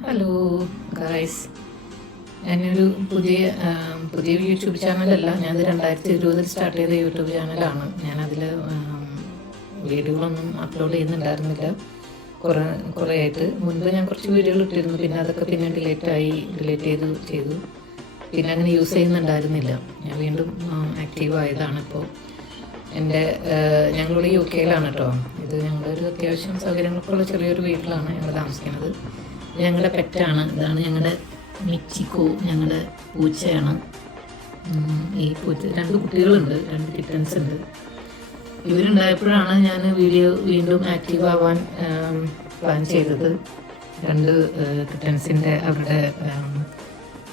Hello guys, ഞാനൊരു പുതിയ YouTube ചാനലല്ല. ഞാനത് 2020 സ്റ്റാർട്ട് ചെയ്ത യൂട്യൂബ് ചാനലാണ്. ഞാനതിൽ വീഡിയോകളൊന്നും അപ്ലോഡ് ചെയ്യുന്നുണ്ടായിരുന്നില്ല കുറേ ആയിട്ട്. മുൻപ് ഞാൻ കുറച്ച് വീഡിയോകൾ ഇട്ടിരുന്നു, പിന്നെ അതൊക്കെ പിന്നെ ഡിലീറ്റ് ചെയ്തു. പിന്നെ അങ്ങനെ യൂസ് ചെയ്യുന്നുണ്ടായിരുന്നില്ല. ഞാൻ വീണ്ടും ആക്റ്റീവ് ആയതാണ് ഇപ്പോൾ. ഞങ്ങളിവിടെ UK കേട്ടോ. ഇത് ഞങ്ങളൊരു അത്യാവശ്യം സൗകര്യങ്ങൾക്കുള്ള ചെറിയൊരു വീട്ടിലാണ് ഞങ്ങൾ താമസിക്കുന്നത്. ഞങ്ങളുടെ പെറ്റാണ്. ഇതാണ് ഞങ്ങളുടെ മിച്ചിക്കോ, ഞങ്ങളുടെ പൂച്ചയാണ്. ഈ പൂച്ച 2 കുട്ടികളുണ്ട്, 2 കിറ്റൻസ് ഉണ്ട്. ഇവരുണ്ടായപ്പോഴാണ് ഞാൻ വീണ്ടും ആക്റ്റീവ് ആവാൻ പ്ലാൻ ചെയ്തത്. 2 കിറ്റൻസിൻ്റെ അവരുടെ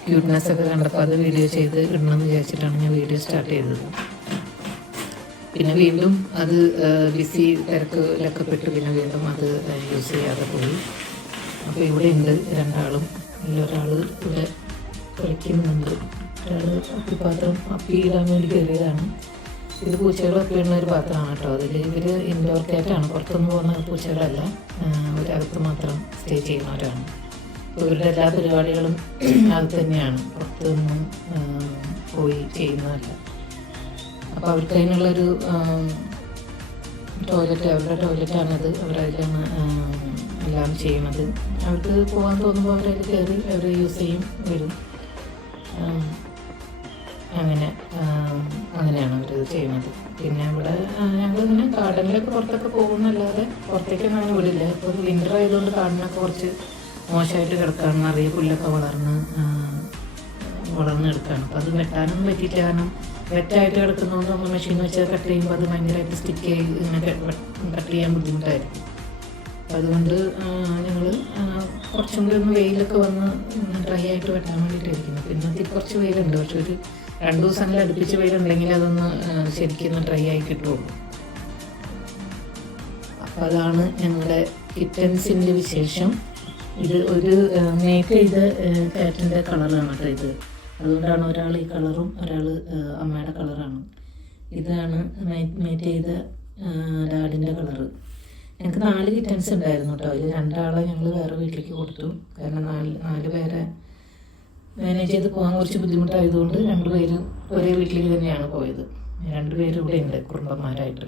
ക്യൂട്ട്നെസ് ഒക്കെ കണ്ടപ്പോൾ അത് വീഡിയോ ചെയ്ത് ഇടണമെന്ന് വിചാരിച്ചിട്ടാണ് ഞാൻ വീഡിയോ സ്റ്റാർട്ട് ചെയ്തത്. പിന്നെ വീണ്ടും അത് തിരക്കിലൊക്കെ പെട്ട് പിന്നെ വീണ്ടും അത് യൂസ് ചെയ്യാതെ പോയി. അപ്പോൾ ഇവിടെ ഉണ്ട് 2 ആളും. ഒരാൾ ഇവിടെ കളിക്കുന്നുണ്ട്, ഒരാൾ അപ്പിപ്പാത്രം അപ്പിയിടാൻ വേണ്ടി കയറിയതാണ്. ഇത് പൂച്ചകൾ അപ്പിയിടുന്ന ഒരു പാത്രമാണ് കേട്ടോ. അതിൽ ഇവർ ഇൻഡോർ കാറ്റാണ്, പുറത്തുനിന്ന് പോകുന്ന പൂച്ചകളല്ല, ഒരകത്ത് മാത്രം സ്റ്റേ ചെയ്യുന്നവരാണ്. അപ്പോൾ ഇവരുടെ എല്ലാ പരിപാടികളും അത് തന്നെയാണ്, പുറത്തുനിന്നും പോയി ചെയ്യുന്നതല്ല. അപ്പോൾ അവർക്ക് അതിനുള്ളൊരു അവരുടെ ടോയ്ലറ്റാണത്. അവരതിലാണ് എല്ലാം ചെയ്യുന്നത്. അവർക്ക് പോകാൻ തോന്നുമ്പോൾ അവരതിൽ കയറി അവർ യൂസ് ചെയ്യും, വരും. അങ്ങനെയാണ് അവർ ചെയ്യുന്നത്. പിന്നെ ഇവിടെ ഞങ്ങളിങ്ങനെ ഗാർഡനിലൊക്കെ പുറത്തൊക്കെ പോകുന്നല്ലാതെ പുറത്തേക്കൊന്നും അങ്ങനെ വിടില്ല. ഇപ്പോൾ വിൻ്റർ ആയതുകൊണ്ട് ഗാർഡനൊക്കെ കുറച്ച് മോശമായിട്ട് കിടക്കുകയാണ്. നിറയെ പുല്ലൊക്കെ വളർന്നെടുക്കുകയാണ്. അപ്പോൾ അത് വെട്ടാനൊന്നും പറ്റിയില്ല. കാരണം വെറ്റായിട്ട് കിടക്കുന്നതുകൊണ്ട് നമ്മൾ മെഷീൻ വെച്ച് കട്ട് ചെയ്യുമ്പോൾ അത് ഭയങ്കരമായിട്ട് ഇങ്ങനെ കട്ട് ചെയ്യാൻ ബുദ്ധിമുട്ടായിരിക്കും. അതുകൊണ്ട് ഞങ്ങൾ കുറച്ചും കൂടി ഒന്ന് വെയിലൊക്കെ വന്ന് ഡ്രൈ ആയിട്ട് വെട്ടാൻ വേണ്ടിയിട്ടായിരിക്കുന്നു. പിന്നെ കുറച്ച് വെയിലുണ്ട്, പക്ഷെ ഒരു 2 ദിവസങ്ങളിൽ അടുപ്പിച്ച് വെയിലുണ്ടെങ്കിൽ അതൊന്ന് ശരിക്കും ഡ്രൈ ആയി കിട്ടുള്ളൂ. അപ്പോൾ അതാണ് ഞങ്ങളുടെ കിറ്റൻസിൻ്റെ വിശേഷം. ഇത് ഒരു മേക്ക് ചെയ്ത കാറ്റിൻ്റെ കളറാണ് കേട്ടോ ഇത്. അതുകൊണ്ടാണ് ഒരാൾ ഈ കളറും ഒരാൾ അമ്മയുടെ കളറാണ്. ഇതാണ് മേറ്റ് ചെയ്ത ഡാഡിൻ്റെ കളറ്. ഞങ്ങൾക്ക് 4 കിറ്റൻസ് ഉണ്ടായിരുന്നു കേട്ടോ. അതിൽ 2 ആളെ ഞങ്ങൾ വേറെ വീട്ടിലേക്ക് കൊടുത്തു. കാരണം 4 പേരെ മാനേജ് ചെയ്ത് പോകാൻ കുറച്ച് ബുദ്ധിമുട്ടായതുകൊണ്ട് 2 പേര് ഒരേ വീട്ടിലേക്ക് തന്നെയാണ് പോയത്. 2 പേര് ഇവിടെ ഉണ്ട് കുടുംബന്മാരായിട്ട്.